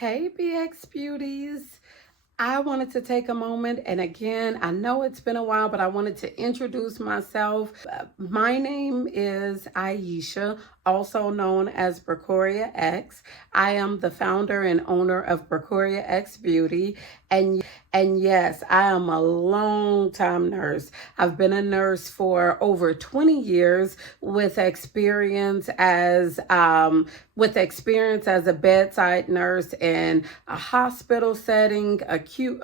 Hey, BX Beauties. I wanted to take a moment, and again, I know it's been a while, but I wanted to introduce myself. My name is Ieshia, also known as Bracorriah X. I am the founder and owner of Bracorriah X Beauty, and yes, I am a long-time nurse. I've been a nurse for over 20 years with experience as a bedside nurse in a hospital setting, acute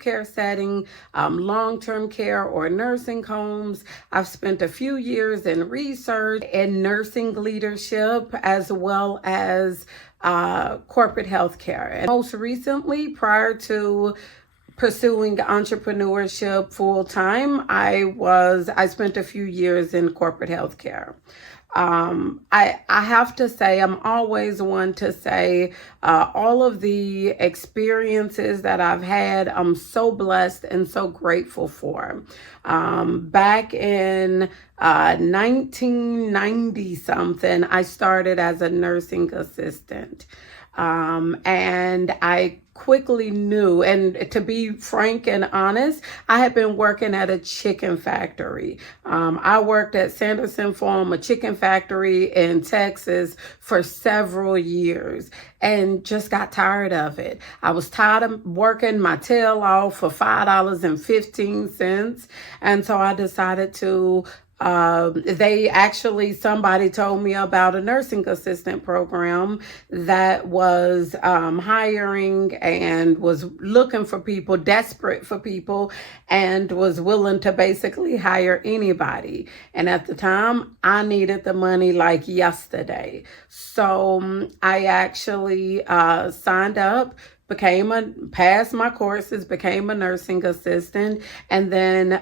care setting, long-term care or nursing homes. I've spent a few years in research and nursing leadership as well as corporate healthcare. And most recently, prior to pursuing entrepreneurship full time, I spent a few years in corporate healthcare. I have to say, I'm always one to say, all of the experiences that I've had, I'm so blessed and so grateful for. Back in 1990 something, I started as a nursing assistant. And I quickly knew, and to be frank and honest, I had been working at a chicken factory. I worked at Sanderson Farm, a chicken factory in Texas, for several years and just got tired of it. I was tired of working my tail off for $5.15. And so I decided to somebody told me about a nursing assistant program that was hiring and was looking for people, desperate for people, and was willing to basically hire anybody. And at the time, I needed the money like yesterday. So I actually signed up, passed my courses, became a nursing assistant, and then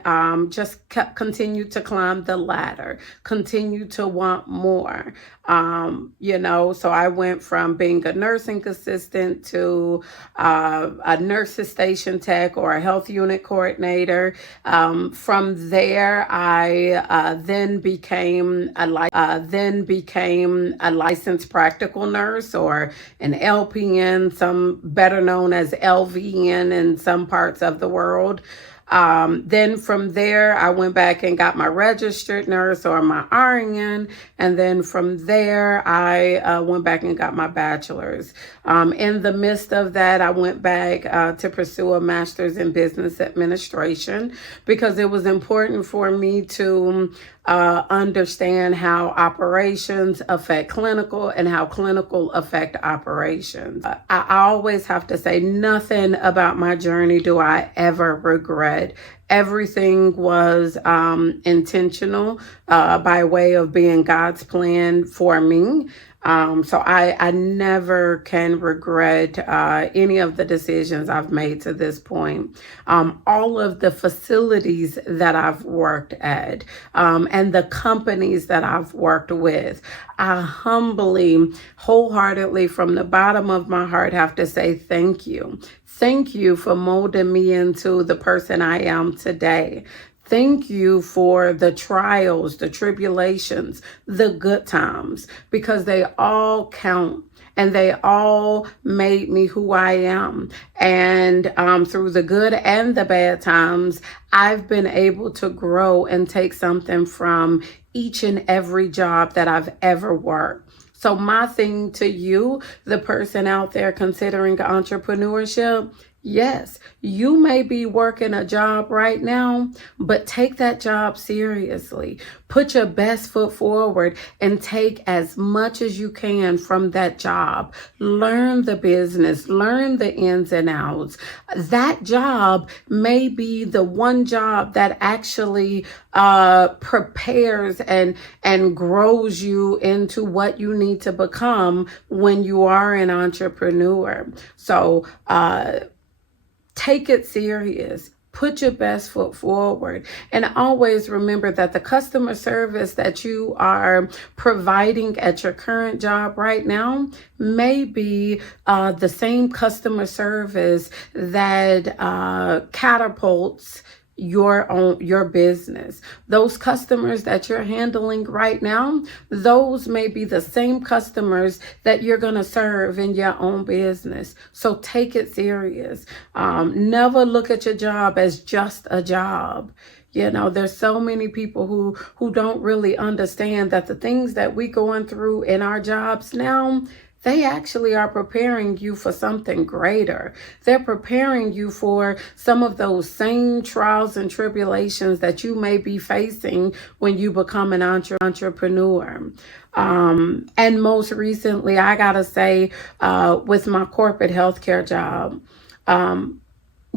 continued to climb the ladder, continued to want more. So I went from being a nursing assistant to a nurse's station tech or a health unit coordinator. From there, I then became a licensed practical nurse, or an LPN, some better known as LVN in some parts of the world. Then from there, I went back and got my registered nurse, or my RN. And then from there, I went back and got my bachelor's. In the midst of that, I went back to pursue a master's in business administration, because it was important for me to understand how operations affect clinical and how clinical affect operations. I always have to say, nothing about my journey do I ever regret. Everything was intentional by way of being God's plan for me. So I never can regret any of the decisions I've made to this point. All of the facilities that I've worked at, and the companies that I've worked with, I humbly, wholeheartedly, from the bottom of my heart, have to say thank you. Thank you for molding me into the person I am today. Thank you for the trials, the tribulations, the good times, because they all count and they all made me who I am. And through the good and the bad times, I've been able to grow and take something from each and every job that I've ever worked. So my thing to you, the person out there considering entrepreneurship, yes, you may be working a job right now, but take that job seriously. Put your best foot forward and take as much as you can from that job. Learn the business, learn the ins and outs. That job may be the one job that actually prepares and grows you into what you need to become when you are an entrepreneur. So take it serious. Put your best foot forward, and always remember that the customer service that you are providing at your current job right now may be the same customer service that catapults your business. Those customers that you're handling right now, those may be the same customers that you're going to serve in your own business. So take it serious. Never look at your job as just a job. There's so many people who don't really understand that the things that we're going through in our jobs now, they actually are preparing you for something greater. They're preparing you for some of those same trials and tribulations that you may be facing when you become an entrepreneur. And most recently, I gotta say, with my corporate healthcare job,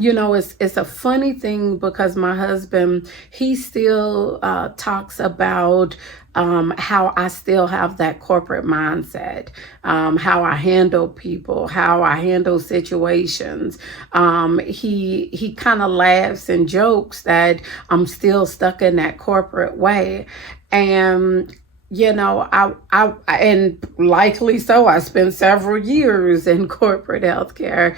it's a funny thing because my husband, he still talks about how I still have that corporate mindset, how I handle people, how I handle situations. He kind of laughs and jokes that I'm still stuck in that corporate way. And I and likely so. I spent several years in corporate healthcare,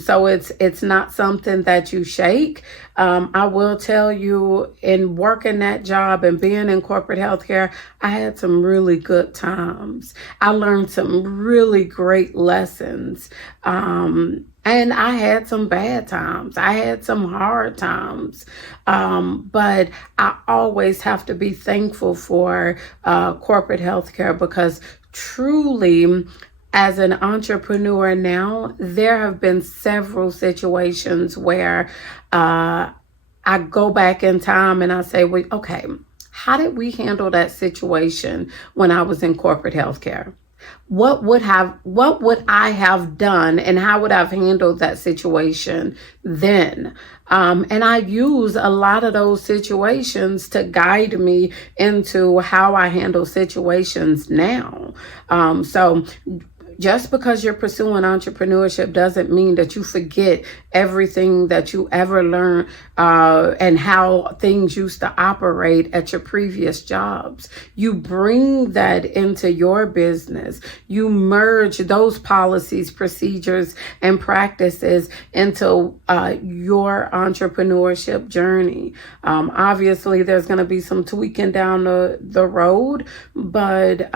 so it's not something that you shake. I will tell you, in working that job and being in corporate healthcare, I had some really good times. I learned some really great lessons. And I had some bad times. I had some hard times. But I always have to be thankful for corporate healthcare, because truly, as an entrepreneur now, there have been several situations where I go back in time and I say, well, okay, how did we handle that situation when I was in corporate healthcare? What would I have done, and how would I have handled that situation then? And I use a lot of those situations to guide me into how I handle situations now. So just because you're pursuing entrepreneurship doesn't mean that you forget everything that you ever learned and how things used to operate at your previous jobs. You bring that into your business. You merge those policies, procedures, and practices into your entrepreneurship journey. Obviously, there's going to be some tweaking down the road, but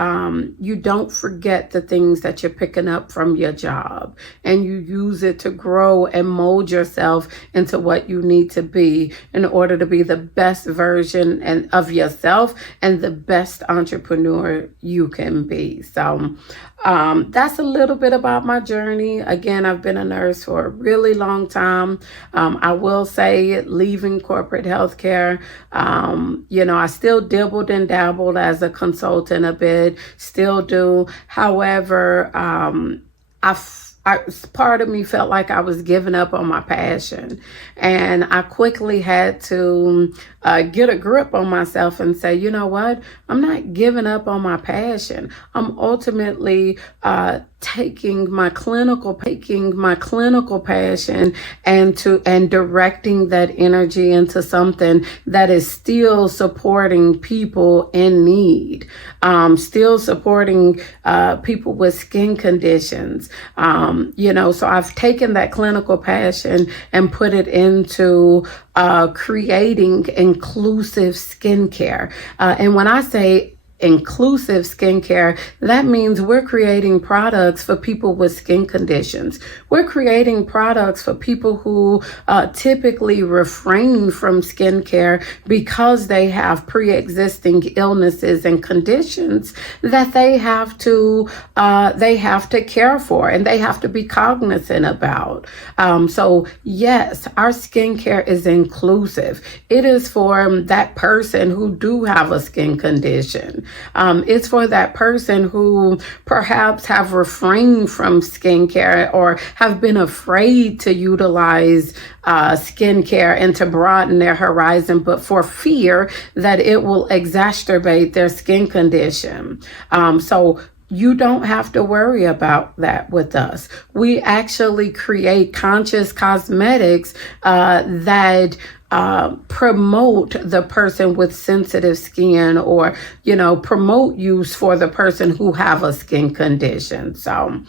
you don't forget the things that you're picking up from your job, and you use it to grow and mold yourself into what you need to be in order to be the best version of yourself and the best entrepreneur you can be. So that's a little bit about my journey. Again, I've been a nurse for a really long time. I will say, leaving corporate healthcare, I still dibbled and dabbled as a consultant a bit, still do. However, part of me felt like I was giving up on my passion, and I quickly had to get a grip on myself and say, you know what? I'm not giving up on my passion. I'm ultimately taking my clinical passion and directing that energy into something that is still supporting people in need, still supporting people with skin conditions. So I've taken that clinical passion and put it into creating inclusive skincare. And when I say inclusive skincare, that means we're creating products for people with skin conditions. We're creating products for people who typically refrain from skincare because they have pre-existing illnesses and conditions that they have to care for, and they have to be cognizant about. So yes, our skincare is inclusive. It is for that person who do have a skin condition. It's for that person who perhaps have refrained from skincare or have been afraid to utilize skincare and to broaden their horizon, but for fear that it will exacerbate their skin condition. So you don't have to worry about that with us. We actually create conscious cosmetics that promote the person with sensitive skin, or, promote use for the person who have a skin condition. So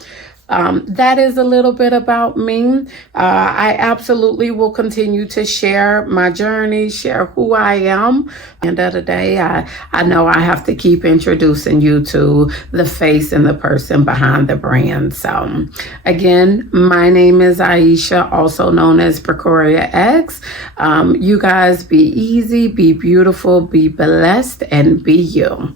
That is a little bit about me. I absolutely will continue to share my journey, share who I am. End of the day, I know I have to keep introducing you to the face and the person behind the brand. So again, my name is Ieshia, also known as Bracorriah X. You guys be easy, be beautiful, be blessed, and be you.